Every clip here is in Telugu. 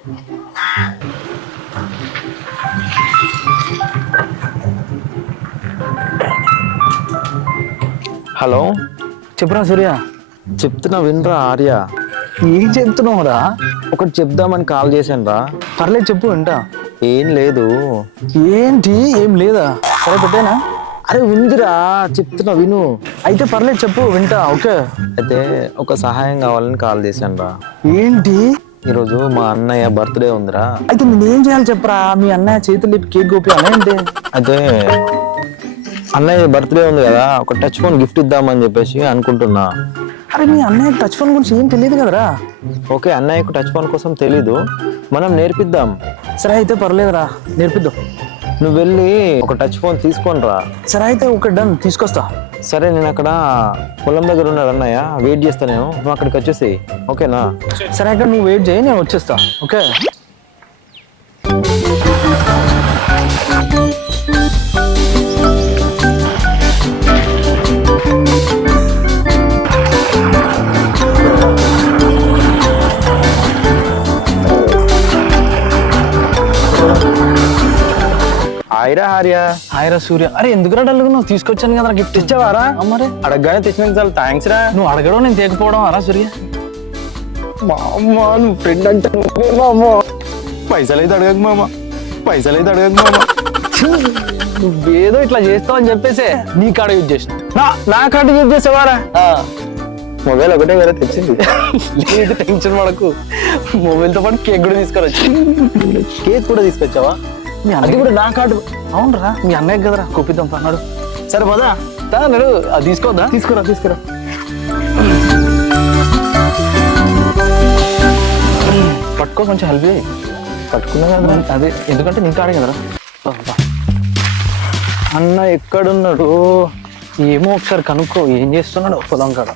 హలో, చెప్పురా సూర్య. చెప్తున్నా వినరా ఆర్య. ఏం చెప్తున్నావురా? ఒకటి చెప్దామని కాల్ చేశాను రా. పర్లేదు చెప్పు వింటా. ఏం లేదు. ఏంటి ఏం లేదా? సరే పెట్టేనా? అరే ఉందిరా, చెప్తున్నా విను. అయితే పర్లేదు చెప్పు వింటా. ఓకే. అయితే ఒక సహాయం కావాలని కాల్ చేశాను రా. ఏంటి? ఈరోజు మా అన్నయ్య బర్త్డే ఉందిరా. అయితే నేనేం చేయాలి చెప్పరా? మీ అన్నయ్య చేతులు లేపి కేక్ గోపియాలా ఏంటి? అయితే అన్నయ్య బర్త్డే ఉంది కదా, ఒక టచ్ ఫోన్ గిఫ్ట్ ఇద్దామని చెప్పేసి అనుకుంటున్నా. అరే మీ అన్నయ్య టచ్ ఫోన్ గురించి ఏం తెలియదు కదరా? ఓకే, అన్నయ్యకు టచ్ ఫోన్ కోసం తెలీదు, మనం నేర్పిద్దాం. సరే అయితే పర్లేదురా, నేర్పిద్దాం. నువ్వు వెళ్ళి ఒక టచ్ ఫోన్ తీసుకొని రా. సరే అయితే ఒక డన్, తీసుకొస్తా. సరే, నేను అక్కడ పొలం దగ్గర ఉన్నాడు అన్నయ్య, వెయిట్ చేస్తా నేను. నువ్వు అక్కడికి వచ్చేసి ఓకేనా? సరే అక్కడ నువ్వు వెయిట్ చేయి, నేను వచ్చేస్తా. ఓకే. హాయ్రా ఆర్య. హాయ్రా సూర్య. అరే ఎందుకురా డల్లుగున్నావు? తీసుకొచ్చాను కదా, గిఫ్ట్ ఇచ్చావారా? మరి అడగగానే తెచ్చినందుకు చాలా థ్యాంక్స్ రా. నువ్వు అడగడం నేను తేకపోవడం అరా సూర్య? మా అమ్మ, నువ్వు ఫ్రెండ్ అంటే మా అమ్మ. పైసలు అయితే అడగకు మామ, పైసలు అయితే అడగకు మామ. నువ్వేదో ఇట్లా చేస్తావు అని చెప్పేసి నీ కాడ యూజ్ చేసిన. నా కార్డు యూజ్ చేసేవారా? మొబైల్ ఒకటే కదా తెచ్చింది. లేదు టెన్షన్ పడకు, మొబైల్ తో పాటు కేక్ కూడా తీసుకురొచ్చు. కేక్ కూడా తీసుకొచ్చావా? మీ అది అన్నయ్య కూడా నా కార్డు. అవునరా, మీ అన్నయ్య కదరా, కొప్పిద్దాం పన్నాడు. సరే పదా, నడు అది తీసుకోద్దా? తీసుకురా తీసుకురా. పట్టుకో, కొంచెం హెల్ప్ చేయి. పట్టుకున్నా కదా. అదే ఎందుకంటే నీ కాడే కదరా. అన్న ఎక్కడున్నాడు? ఏమో ఒకసారి కనుక్కో, ఏం చేస్తున్నాడు పొలం కాడ.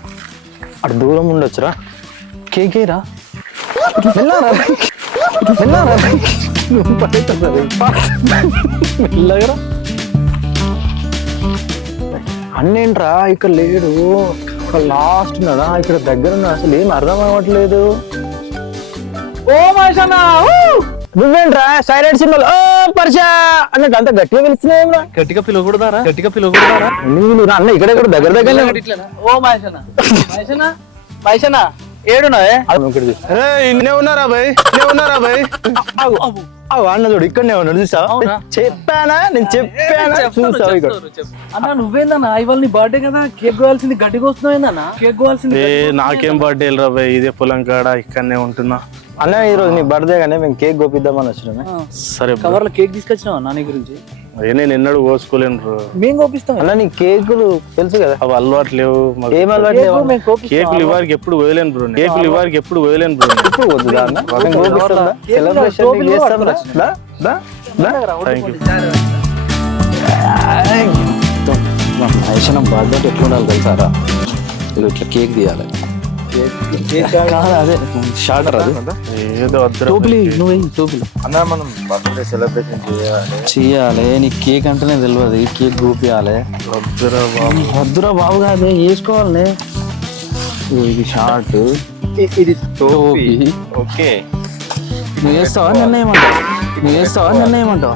అటు దూరం ఉండొచ్చురా. కేకేరా వెళ్ళారా? వెళ్ళారా? మెల్లగరా. అన్నేంట్రా ఇక్కడ లేడు, ఇక్కడ లాస్ట్ ఉన్నాడా, ఇక్కడ దగ్గర ఉన్నా, అసలు ఏం అర్థం అవ్వట్లేదు. ఓ మాషనా, నువ్వేంట్రా సైలెంట్ సింబల్ ఓ పరిచా అన్నట్టు అంత గట్టిగా పిలుస్తున్నావురా? గట్టిగా పిలవకూడదారా? గట్టిగా పిలవకూడదారా? నువ్వు అన్న ఇక్కడ దగ్గర దగ్గర. ఓ మాషనా, మాషనా, మాషనా ఏడున్నా? ఇన్నే ఉన్నారా భయ్, ఇన్నే ఉన్నారా భయ్. అన్న చూడు ఇక్కడనే ఉన్నాడు, చూసావా? చెప్పానా, నేను చెప్పానా? చూసావు ఇక్కడ. అన్న నువ్వేందన్నా, ఇవాళ నీ బర్త్డే కదా, కేక్ కోవాల్సింది గట్టిగా వస్తున్నాయిందన్నా. కేక్ కోవాల్సింది. నాకేం బర్త్డే రా భయ్, ఇదే పొలం కాడ ఇక్కడనే ఉంటున్నా. అన్న ఈ రోజు నీ బర్త్డే కానీ మేము కేక్ కోపిద్దామని వచ్చినా. సరే కవర్లో కేక్ తీసుకొచ్చినావా నాని గురించి? నేను ఎన్నడూ కోసుకోలేను బ్రో. మేము కోపిస్తాం అన్న, నీ కేకులు తెలుసు కదా. అవి అలవాటు లేవు. ఏం అలవాటు లేవు? కేకులు ఇవ్వరికి ఎప్పుడు వదిలేను బ్రో. కేకులు ఇవ్వరికి ఎప్పుడు వదిలేను బ్రో. ఇప్పుడు వద్దుదా అన్న, మేము కోపిస్తాం. సెలబ్రేషన్ చేస్తాం. Thank you. ఐషనం బర్త్డే ఎట్లా ఉండాలి తెలుసారా? ఇది ఇట్లా కేక్ తీయాలి. అదే షార్టర్ అది. ఏదో వద్దు టోపిలి, నువ్వు టోపిలి అన్న మనం బర్త్డే సెలబ్రేషన్ చెయ్యాలి. నీకు కేక్ అంటేనే తెలియదు, కేక్ గోపియాలి. వద్దురా బాబు. వద్దురా బాబు కాదు, వేసుకోవాలి. ఇది షార్ట్, ఇది టోపీ. ఓకే, నువ్వు వేస్తావా నన్ను ఏమంటావు? నువ్వు వేస్తావా నన్ను ఏమంటావు?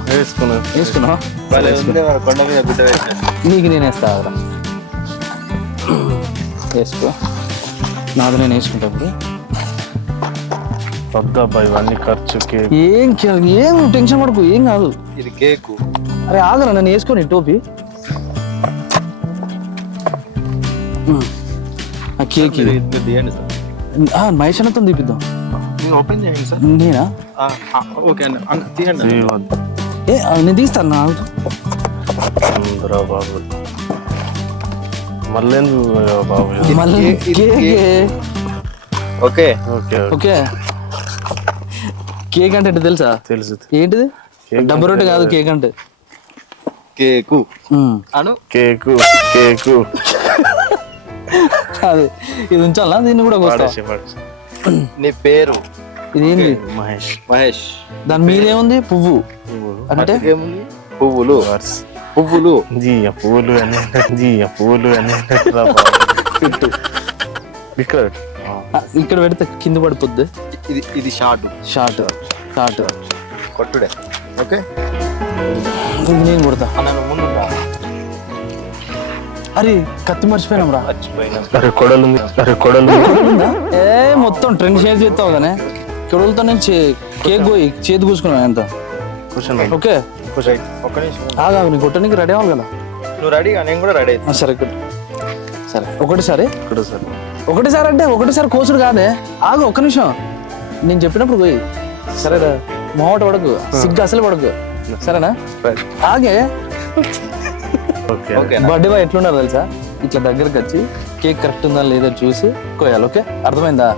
వేసుకున్నావా? కొండ మీద బిడ్డ వేసిన. నీకు నేను వేస్తా వేసుకో. నాది నేను వేసుకుంటా. ఇప్పుడు వద్దబ్బా ఇవన్నీ ఖర్చు. కేక్ ఏం టెన్షన్ పడకు, ఏం కాదు. ఇది కేకు. అరే ఆగరా, నన్ను వేసుకోని టోపీ. ఆ కేక్ తీయండి సార్. మహేష్ అన్నతో తీపిద్దాం. నేను ఓపెన్ చేయండి సార్. నేనా? ఓకే అన్న తీయండి. నేను తీస్తాను నా. వద్దురా బాబు, మళ్ళీ బాబు. మళ్ళీ ఓకే ఓకే ఓకే. కేక్ అంటే తెలుసా? తెలుసు. ఏంటిది? డబ్బు రొట్టె కాదు కేక్ అంటే. కేకు అను. కేకు కేకు అదే ఇది ఉంచాలా? దీన్ని కూడా పాడేసి. నీ పేరు? ఇదేంది? మహేష్. మహేష్. దాని మీద ఏముంది? పువ్వు అంటే ఏముంది? పువ్వులు. పువ్వులు పూలు అని పూలు అని ఇక్కడ పెడితే కింద పడిపోద్ది. ఇది షార్ట్. Short start. కొట్టుడే. ఓకే నేను కొడతా. అన్న నువ్వు ముందు రా. అరే కత్తి మర్చిపోయినాం రా. మర్చిపోయినా. అరే కొడలు ఉంది, అరే కొడలు ఉంది. ఏ మొత్తం ట్రెండ్ షేర్ చేస్తావు కానీ కొడలతో నేను కేక్ పోయి చేతి కూర్చుకున్నాను ఎంత. కూర్చోండి. ఓకే ఒక్క నిమిషం ఆగా నీ కొట్టడానికి రెడీ అవ్వాలి కదా. నువ్వు రెడీగా, నేను కూడా రెడీ అవుతాను. సరే గుడ్. సరే ఒకటిసారి ఇక్కడ సార్ ఒకటిసారి అంటే ఒకటిసారి కోసుడు కాదే. ఆగు ఒక్క నిమిషం నేను చెప్పినప్పుడు పోయి. సరేరా మొహట పడకు, సిగ్గు అసలు పడకు, సరేనా? ఆగే ఓకే ఓకే బర్త్డే బాయ్ ఎట్లున్నారు తెలుసా? ఇట్లా దగ్గరకు వచ్చి కేక్ కరెక్ట్ ఉందా లేదా చూసి కోయాలి. ఓకే అర్థమైందా?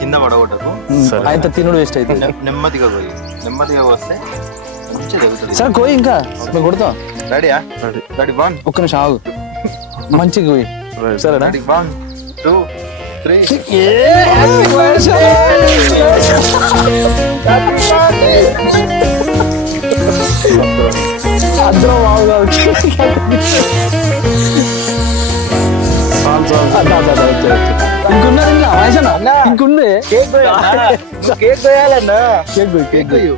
కింద పడగొట్టకు. సరే. అయితే తినుడు వేస్ట్ అయితే. నెమ్మదిగా పోయి, నెమ్మదిగా వస్తే మంచిగా తగ్గుతుంది. సరే కోయి ఇంకా మేము కొడతాం. రెడీయా? రెడీ. రెడీ 1 ఒక్క నిమిషం ఆగు మంచిగా పోయి. సరేనా? రెడీ 1 2 3. అద్దరం బాగుగా ఇంకున్నది ఇంకా వయసనా ఇంకుంది. కేక్ కోయాలన్నా. కేక్ కోయు.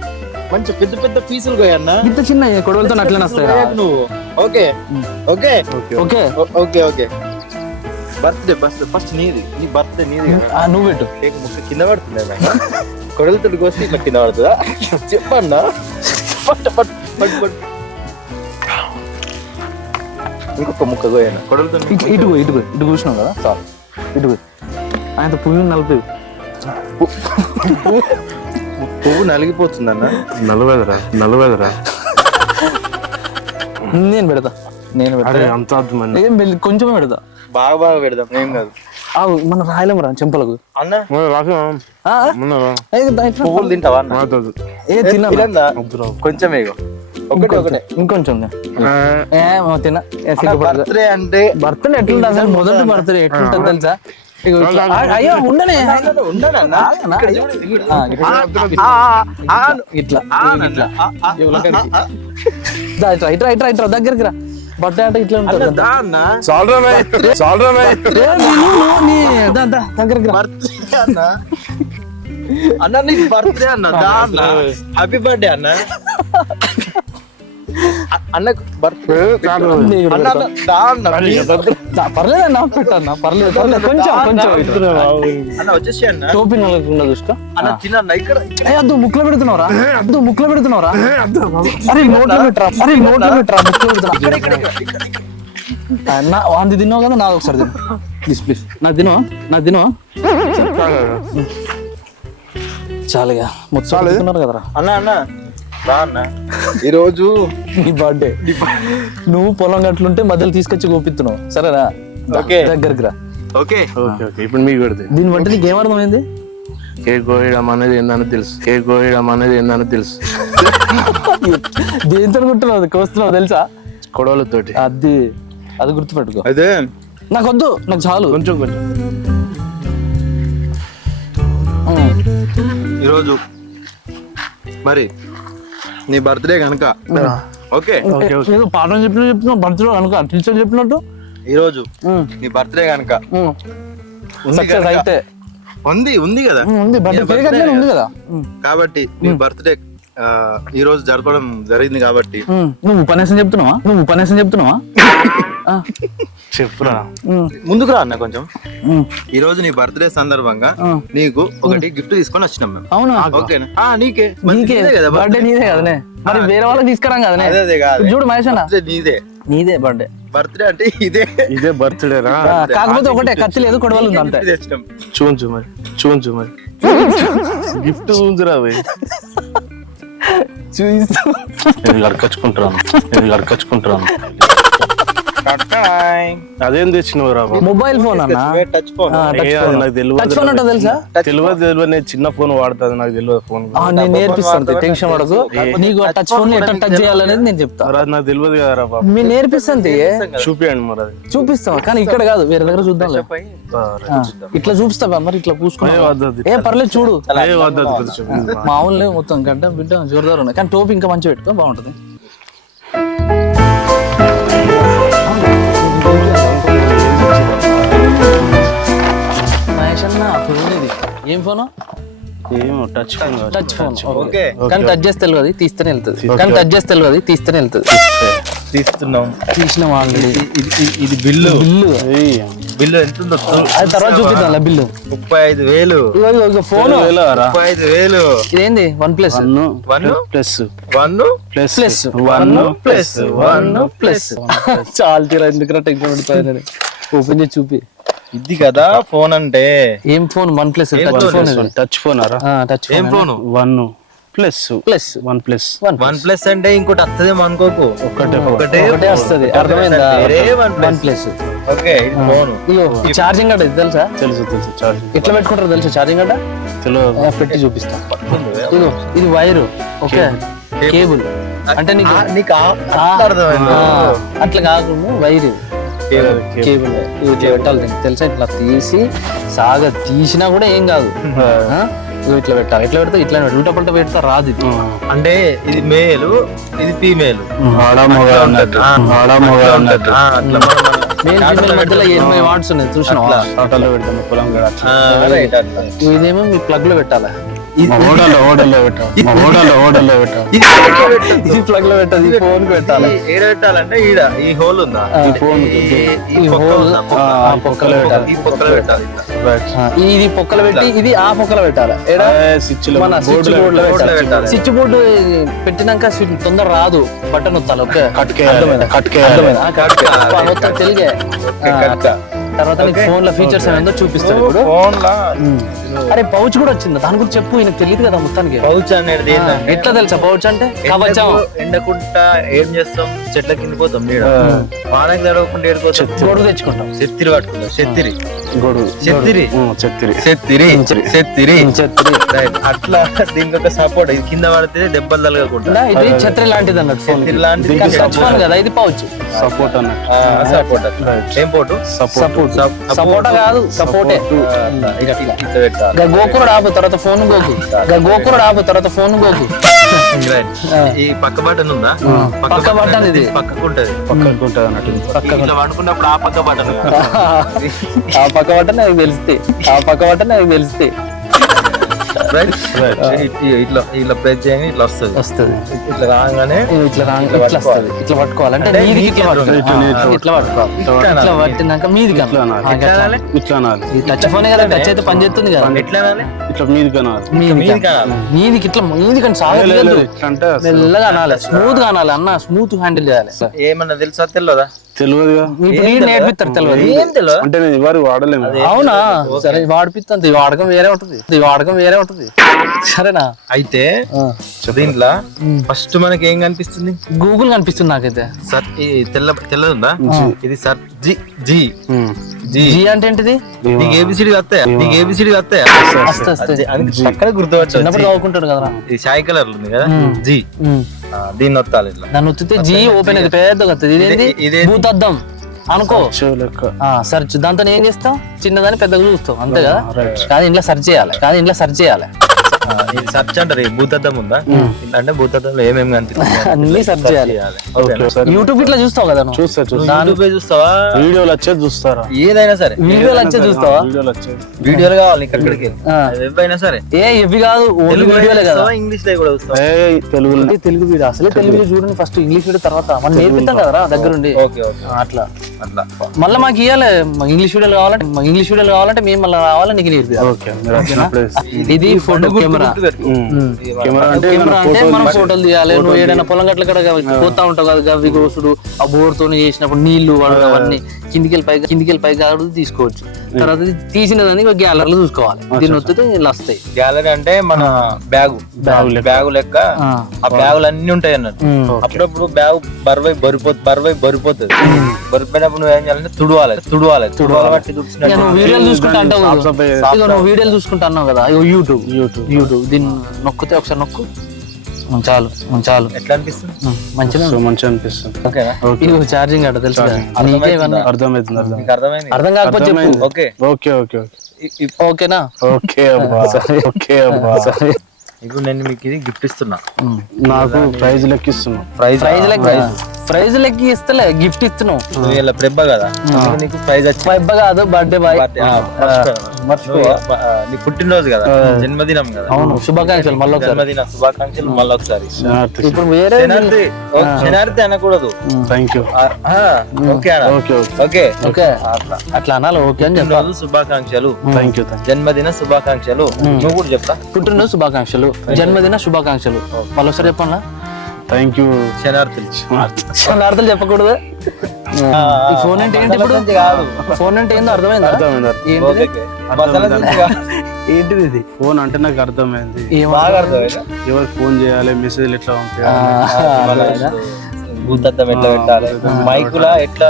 మంచి పెద్ద పెద్ద పీసులు కోయన్నా. ఇంత చిన్న కొడవలతో అట్లనే వస్తాయి. నువ్వు okay okay okay okay okay. Birthday first నీది, నీ బర్త్డే నీది కదా. నువ్వు పెట్టు. కేక్ ముక్క కింద పడుతుంది అన్న. కొడలతో కోస్తే ఇట్లా కింద పడుతుందా? చెప్పన్నా. పట్టు పట్టు పట్టు పట్టు. ఇంకొక ముక్క కోయన్నా. కొడలతో ఇటు పోయి ఇటు పోయి ఇటు కూర్చున్నావు కదా చాలు. ఇటు పోయి ఆయన పువ్వు నలిపి పువ్వు నలిగిపోతుందన్న. నలభైదరా నేను పెడతా. నేను అరే పెడతా. అంత అర్థమండి. ఏం కొంచెమే పెడతా. బాగా పెడదాం, ఏం కాదు మన రాయలేం రా చెంపలకు. అన్న. ఆ? ఏ, ఇట్లా. పువ్వులు తింటావా అన్న? ఏ తిన్నా తినందా? కొంచెం ఇగో. ఒకటే ఒకటే. ఇంకొంచెం తిన్నా. బర్త్డే అంటే బర్త్డే ఎట్లుంటుంది అసలు? మొదటి బర్త్డే ఎట్లుంటుంది తెలుసా? ఇగో ఇట్లా. అయ్యో ఉండనే ఉండనన్నా. ఆగనా? ఆ, ఇట్లా ఇట్లా ఇవ్వ లెక్కడికి. దా, ఇట్రా ఇట్రా ఇట్రా ఇట్రా దగ్గరికి రా. బర్త్డే అంటే ఇట్లా ఉంటుంది. దా అన్న. ఏ, దా, దా, దగ్గరికి రా. బర్త్డే అన్న. అన్న నీకు బర్త్డే అన్న. దా అన్న. హ్యాపీ బర్త్డే అన్న. అన్నకు బర్త్డే అన్న. దా అన్న. దా, పర్లేదన్నా పెట్టన్నా. పర్లేదు పర్లేదు కొంచెం కొంచెం అన్న వచ్చేసి అన్న. టోపీ నల్లకుండా చూసుకో. అన్న తినన్న ఇక్కడ. అయ్య అద్దు ముక్కులో పెడుతున్నావురా. అద్దు ముక్కులో పెడుతున్నావురా. అరే నోట్లో పెట్టరా. అరే నోట్లో పెట్టరా. ముక్కులో పెడుతున్నా. నా వాంది తిన్నావు కదా, నాది ఒకసారి తిను ప్లీజ్ ప్లీజ్. నా తిను చాలుగా మొత్తం పెడుతున్నారు కదరా. అన్న అన్న రా అన్న. ఈరోజు నీ బర్త్డే నువ్వు పొలం గట్లుంటే మధ్యలో తీసుకొచ్చి కోపిస్తున్నావు. సరేనా? ఓకే. దగ్గరికి రా. ఓకే ఓకే ఓకే ఇప్పుడు మీకు పెడితే దీన్ని బట్టి నీకు ఏమర్థమైంది? కేక్ కోయడం అనేది ఏందని తెలుసు. కేక్ కోయడం అనేది ఏందని తెలుసు. దేంతో అనుకుంటున్నావు కోస్తున్నావు తెలుసా? కొడవలతోటి. అది గుర్తుపెట్టుకో. అయితే నాకు వద్దు, నాకు చాలు. కొంచెం కొంచెం. ఈరోజు మరి నీ బర్త్డే కనుక ఓకే ఏదో పాఠం చెప్పిన బర్త్డే కనుక టీచర్ చెప్పినట్టు ఈరోజు నీ బర్త్డే కనుక సక్సెస్ అయితే ఉంది కదా. ఉంది బర్త్డే ఉంది కదా. కాబట్టి నీ బర్త్డే ఈ రోజు జరపడం జరిగింది కాబట్టి నువ్వు ఉపన్యాసం చెప్తున్నావా? చెప్పురా. ముందుకు రా అన్న కొంచెం. ఈ రోజు నీ బర్త్డే సందర్భంగా నీకు ఒకటి గిఫ్ట్ తీసుకొని వచ్చినాం మేము. అవునా? ఓకేనా? నీకే కదా బర్త్డే నీదే కదనే. మరి వేరే వాళ్ళకి తీసుకురాం కదనే. అదే కాదు చూడు మహేష్ అన్న, నీదే బర్త్డే. బర్త్డే అంటే ఇదే బర్త్డే రా. కాకపోతే ఒకటే కత్తి లేదు, కొడవలు ఉంది అంతే. తెచ్చినాం. చూంచు మరి గిఫ్ట్ చూంచురా. చూపిస్తా. నేను లడకచ్చుకుంటాను. అదేం తెచ్చినవు రా? మొబైల్ ఫోన్ అన్న. Touch phone. నాకు టచ్ ఫోన్ అంటే తెలుసా? తెలియదు. నేను చిన్న ఫోన్ వాడుతుంది, నాకు తెలియదు ఫోన్. నేను నేర్పిస్తాను, టెన్షన్ పడకు. నీకు టచ్ ఫోన్ ఎట్లా టచ్ చేయాలనేది నేను చెప్తా. అది నాకు తెలియదు కదరా బాబు. మీరు నేర్పిస్తాను, చూపియండి మరి. అది చూపిస్తాం కానీ ఇక్కడ కాదు, వేరే దగ్గర చూద్దాం. ఇట్లా చూపిస్తావా మరి? ఇట్లా పూసుకున్నా ఏ పర్లేదు చూడు. మామూలు మొత్తం గడ్డ బిడ్డ జోరుదారు ఉన్నాయి, కానీ టోపీ ఇంకా మంచిగా పెట్టుకో, బాగుంటది. మహేష్ అన్న ఫోన్ ఇది ఏం ఫోను? ఏమో touch phone touch phone okay కానీ టచ్ చేస్తే తెలియదు తీస్తేనే వెళ్తుంది కానీ టచ్ చేస్తే తెలియదు తీస్తేనే వెళ్తుంది తీస్తున్నాం. తీసినాం ఆల్రెడీ. ఇది బిల్లు బిల్లు బిల్లు ఎంత ఉందో అది తర్వాత చూపిద్దాం బిల్లు. 35,000. ఫోన్ 35,000. ఇదేంది వన్ ప్లస్ ప్లస్ ప్లస్ చాలా తీరా ఎందుకు టెన్షన్ పడుతుంది. ఓపెన్ చేసి చూపి. ఇది కదా ఫోన్ అంటే. ఏం phone? One plus touch phone touch ఏం phone? 1 plus plus 1 plus one plus అంటే ఇంకోటి వస్తుందేమో అనుకోకు. ఒకటే వస్తుంది. అర్థమైందా? One plus. ఓకే ఇది ఫోన్. ఛార్జింగ్ గడ్డ తెలుసా? తెలుసు చార్జింగ్ ఎట్లా పెట్టుకుంటారు తెలుసా ఛార్జింగ్ గడ్డ? తెలియదు. పెట్టి చూపిస్తా. ఇదిగో ఇది వైరు. ఓకే కేబుల్ అంటే నీకు నీకు అర్థమైంది. అట్లా కాకుండా వైర్ కేబుల్ ఇట్లా పెట్టాలి దీనికి తెలుసా? ఇట్లా తీసి సాగా తీసినా కూడా ఏం కాదు. ఇగో ఇట్లా పెట్టాలి. ఎట్లా పెడతా? ఇట్లా ఉల్టా పల్టా పెడతా రాదు ఇది. అంటే ఇది మేలు ఇది ఫీమేల్. ఆడ మగ అన్నట్టు. అట్లా మేల్ ఫీమేల్ మధ్యలో 80 వాట్స్ ఉన్నాయి చూసినావా? ఆటోలో పెడతాం పొలం కూడా. ఇదేమో మీ ప్లగ్ లో పెట్టాలి. ఓడల్లో పెట్టాం. ఇది ప్లగ్ లో పెట్టాలి. ఇది ఫోన్ కి పెట్టాలి. ఏడ పెట్టాలంటే ఈడ ఈ హోల్ ఉందా? ఈ ఫోన్ ఈ హోల్ పొక్కలో పెట్టాలి. ఈ పొక్కలో పెట్టాలి. ఇది పొక్కలు పెట్టి ఇది ఆ పొక్కలు పెట్టాలి. మన స్విచ్ బోర్డ్ లో పెట్టాలి. స్విచ్ బోర్డు పెట్టినాక తొందర రాదు. బటన్ వస్తాను. ఓకే మొత్తం తెలుగే. తర్వాత నీకు ఫోన్ లో ఫీచర్స్ ఏమైందో చూపిస్తాను ఇప్పుడు. ఫోన్ లా అరే పౌచ్ కూడా వచ్చింది. దాని గురించి చెప్పు. ఈయనకు తెలియదు కదా మొత్తానికి. పౌచ్ అనేది ఎట్లా తెలుసా పౌచ్ అంటే? కవచం. ఎండకుండా ఏం చేస్తాం? చెట్ల కింద పోతాం. నీడ వానకి తడవకుండా ఏడుకోతాం. గొడుగు తెచ్చుకుంటాం. చెత్తిరి పట్టుకుంటాం. చెత్తిరి అట్లా దీనికి ఒక సపోర్ట్. ఇది కింద పడితే దెబ్బలు తలగకుండా. ఇది ఛత్రి లాంటిది అన్నట్టు. ఫోన్ లాంటిది కదా. ఇది పౌచ్ సపోర్ట్ అన్నట్టు. సపోర్ట్. ఏం పోటు? సపోర్ట్ కాదు సపోర్టే. గోకురుడు ఆపు తర్వాత ఫోన్ గోకు. గోకురుడు ఆపు తర్వాత ఫోన్ గోకు. ఈ పక్క బటన్ ఉందా? పక్క బటన్ ఇది పక్కకు ఉంటది. అన్నట్టు. ఇట్లా వండుకున్నప్పుడు ఆ పక్క బటన్ ఆ పక్క బటన్ నాకు తెలిస్తే ఇట్లా ఇట్లా ప్రెస్ చేయని ఇట్లా వస్తుంది. ఇట్లా రాగానే ఇట్లా వస్తుంది. ఇట్లా పట్టుకోవాలి. అంటే మీదికి ఇట్లా పట్టుకోవాలి. ఇట్లా పట్టినాక మీదికి టచ్ ఫోన్ కదా. టచ్ అయితే పని చేస్తుంది కదా. ఎట్లా ఇట్లా మీదికి ఇట్లా మీదికి సాగలేదు. మెల్లగా అనాలి. స్మూత్ గా అనాలి అన్న. స్మూత్ హ్యాండిల్ చేయాలి. ఏమన్నా తెలుసా? తెలియదా? తెలియదుగా. నేర్పిస్తారు. తెలియదు. ఏం తెలియదు అంటే నేను ఎవరు వాడలేము. అవునా? సరే వాడిపిస్తాను. ఈ వాడకం వేరే ఉంటది. సరేనా? అయితే దీంట్లో ఫస్ట్ మనకి ఏం కనిపిస్తుంది? గూగుల్ కనిపిస్తుంది నాకైతే. తెల్లదుందా? ఇది సర్చ్ జీ అంటే ఏంటిది? నీకు ఏబిసిడి వస్తాయా? అక్కడ గుర్తువచ్చు. చిన్నప్పుడు చదువుకుంటాడు కదా. ఇది షాయి కలర్ ఉంది కదా. జీ దీన్ని వత్తాలి. ఇట్లా దాన్ని ఒత్తితే జీ ఓపెన్ అయితే పెద్దగా వస్తుంది. ఇదేంటి? భూతద్దం అనుకో. సెర్చ్. దాంతో ఏం చేస్తాం? చిన్నదాన్ని పెద్దగా చూస్తాం అంతే కదా. కానీ ఇంట్లో సెర్చ్ చేయాలి. ఇది సెర్చ్ అంటారు. భూతద్దం ఉందా? అంటే భూతద్దంలో ఏమేమి కనిపిస్తుంది అన్ని సెర్చ్ చేయాలి. యూట్యూబ్ ఇట్లా చూస్తావు కదా. యూట్యూబ్ చూస్తావా? వీడియోలు వచ్చేది చూస్తారా? ఏదైనా సరే వీడియోలు వచ్చేది చూస్తావా? వీడియోలు కావాలి అక్కడికి ఎవరైనా సరే. ఇవి కాదు ఓన్లీ వీడియోలే కదా. ఇంగ్లీష్ లో కూడా చూస్తావా? తెలుగు వీడియో అసలే తెలుగు చూడండి. ఫస్ట్ ఇంగ్లీష్ వీడియో తర్వాత మనం నేర్పిస్తాం కదరా దగ్గరుండి. అట్లా మళ్ళీ మాకు ఇవ్వాలి. ఇంగ్లీష్ వీడియోలు కావాలంటే మేము మళ్ళీ రావాలి. నీకు నేర్పిస్తాం. ఇది ఫోటో కెమెరా అంటే మనం ఫోటోలు తీయాలి. నువ్వు ఏదైనా పొలం గట్ల కూడా పోతా ఉంటావు కదా. గవ్వి కోసుడు ఆ బోర్డుతో చేసినప్పుడు నీళ్లు అవన్నీ కిందికి పైకి తీసుకోవచ్చు. తర్వాత తీసిన దాన్ని గ్యాలరీలో చూసుకోవాలి. దీన్ని వస్తే ఇలా వస్తాయి. గ్యాలరీ అంటే మన బ్యాగు లెక్క. ఆ బ్యాగులు అన్ని ఉంటాయి అన్నట్టు. అప్పుడప్పుడు బ్యాగ్ బరిపోతుంది. బరిపోయినప్పుడు నువ్వు ఏం చేయాలంటే తుడవాలి బట్టి నువ్వు వీడియోలు చూసుకుంటా అంటావు కదా. నువ్వు వీడియోలు చూసుకుంటా అన్నావు కదా. యూట్యూబ్ దీన్ని నొక్కితే ఒకసారి నొక్కు. చాలు. ఎట్లా అనిపిస్తుంది? మంచిగా అనిపిస్తుంది. ఓకేనా? ఇది ఛార్జింగ్ అట తెలుసు. అర్థమైంది. అర్థం కాకపోతే చెప్పు. ఓకేనా? ఓకే అబ్బా. ఇప్పుడు నేను మీకు ఇది గిఫ్ట్ ఇస్తున్నా. నాకు ప్రైజ్ లెక్కిస్తున్నా. ప్రైజ్ లెక్క ప్రైజ్ లెక్కి ఇస్తలే గిఫ్ట్ ఇస్తున్నావు. నువ్వు ఇలా ప్రెబ్బ కదా అందుకే నీకు ప్రైజ్ వచ్చింది. ఇబ్బ కాదు బర్త్డే బాయ్. నీ పుట్టినరోజు కదా, జన్మదినం కదా. అవును, శుభాకాంక్షలు మళ్ళీ ఒకసారి. జన్మదిన శుభాకాంక్షలు మళ్ళీ ఒకసారి. ఇప్పుడు వేరే శనార్థి అనకూడదు. Thank you. ఓకే అన్న. ఓకే ఓకే అట్లా అనాలి. ఓకే అని చెప్పాలి. పుట్టినరోజు శుభాకాంక్షలు, థ్యాంక్ యూ. జన్మదిన శుభాకాంక్షలు. నువ్వు కూడా చెప్తా. పుట్టినరోజు శుభాకాంక్షలు, జన్మదిన శుభాకాంక్షలు. మళ్ళీ ఒకసారి చెప్పాలా? Thank you. శనార్థులు. అర్థాలు చెప్పకూడదు. ఈ ఫోన్ అంటే ఏంటి ఇప్పుడు? కాదు, ఫోన్ అంటే ఏందో అర్థమైందా? అర్థమైంది. ఏంటిది? మసాలా దినుసు కాదు. ఏంటిది ఇది? ఫోన్ అంటే నాకు అర్థమైంది. బాగా అర్థమైందా? ఎవరికి ఫోన్ చేయాలి, మెసేజ్లు ఎట్లా ఉంటాయి, భూతద్దం ఎట్లా పెట్టాలి, మైకులా ఎట్లా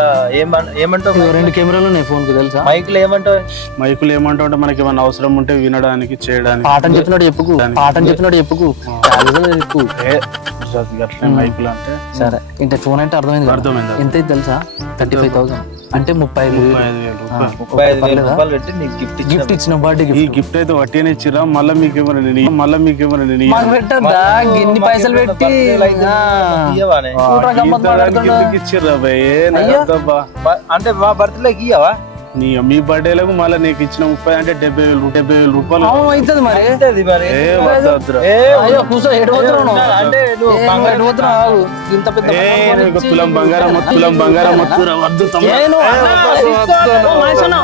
ఏమంటావు? 2 కెమెరాలు ఉన్నాయి ఫోన్ కు తెలుసా? మైకులు ఏమంటావు? మైకులు ఏమంటా ఉంటే మనకి ఏమైనా అవసరం ఉంటే వినడానికి చేయడానికి. పాఠం చెప్పినట్టు చెప్పుకు, పాఠం చెప్పినట్టు చెప్పుకు. చెప్పు. అట్లా మైకులు అంటే సరే, ఇంత ఫోన్ అంటే అర్థమైంది కదా? అర్థమైంది. ఎంత అయితే తెలుసా? 35,000 అంటే 35,000 రూపాయలు. 35,000 రూపాయలు పెట్టి నీకు గిఫ్ట్ గిఫ్ట్ ఇచ్చిన బర్త్డే ఈ గిఫ్ట్. గిఫ్ట్ అయితే వట్టిగానే ఇచ్చిరా, మళ్ళీ మీకు ఏమైనా మాకు పెట్టద్దా? ఇన్ని పైసలు పెట్టి ఇచ్చిర్రా భయ్. అంటే మా బర్త్డేకి ఇయ్యవా? మీ బర్త్డేలకు మళ్ళీ నీకు ఇచ్చిన 30 అంటే 70,000 రూపాయలు. అవును అవుతుంది మరి. మరి ఏ వద్దొద్దురా. అయ్యో కూర్చో, ఎడబోతున్నావు అంటే నువ్వు ఇంత పెద్ద తులం బంగారం వద్దురా, వద్దు తమ్ముడు. ఏ నువ్వు అన్నా, తీసుకో, నువ్వు మనిషినా?